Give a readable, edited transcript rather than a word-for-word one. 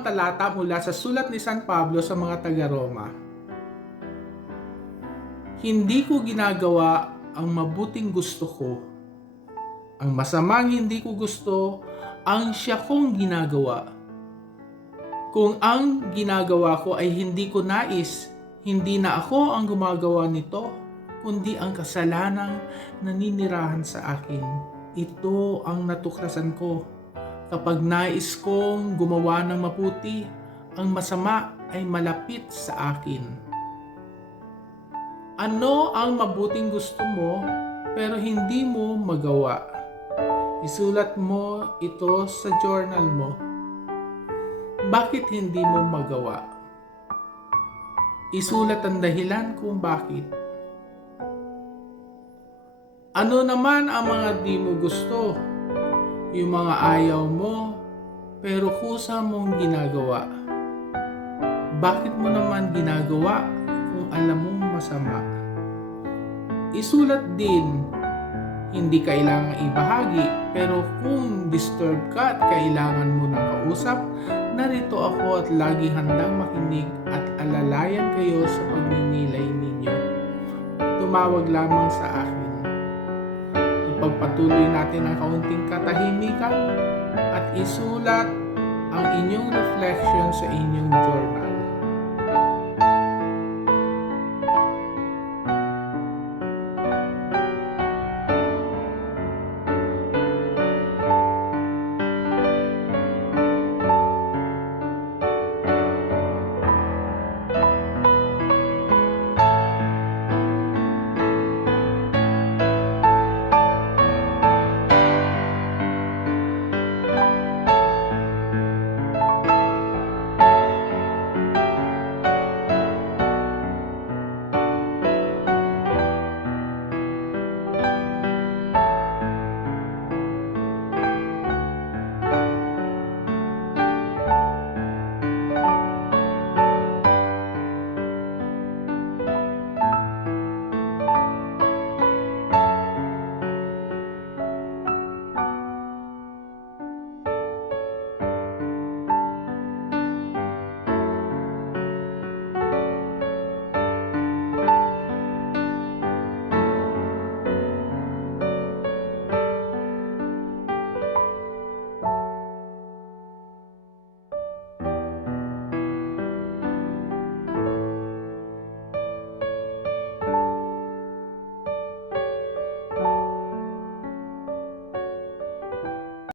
ikatlong talata mula sa sulat ni San Pablo sa mga taga-Roma. Hindi ko ginagawa ang mabuting gusto ko. Ang masamang hindi ko gusto, ang siya kong ginagawa. Kung ang ginagawa ko ay hindi ko nais, hindi na ako ang gumagawa nito, kundi ang kasalanang naninirahan sa akin. Ito ang natuklasan ko. Kapag nais kong gumawa ng mabuti, ang masama ay malapit sa akin. Ano ang mabuting gusto mo pero hindi mo magawa? Isulat mo ito sa journal mo. Bakit hindi mo magawa? Isulat ang dahilan kung bakit. Ano naman ang mga di mo gusto? Yung mga ayaw mo, pero kusa mong ginagawa. Bakit mo naman ginagawa kung alam mong masama? Isulat din, hindi kailangang ibahagi, pero kung disturbed ka at kailangan mo ng kausap, narito ako at lagi handang makinig at alalayan kayo sa pagninilay ninyo. Tumawag lamang sa akin. Ipagpatuloy natin ang kaunting katahimikan at isulat ang inyong reflection sa inyong journal.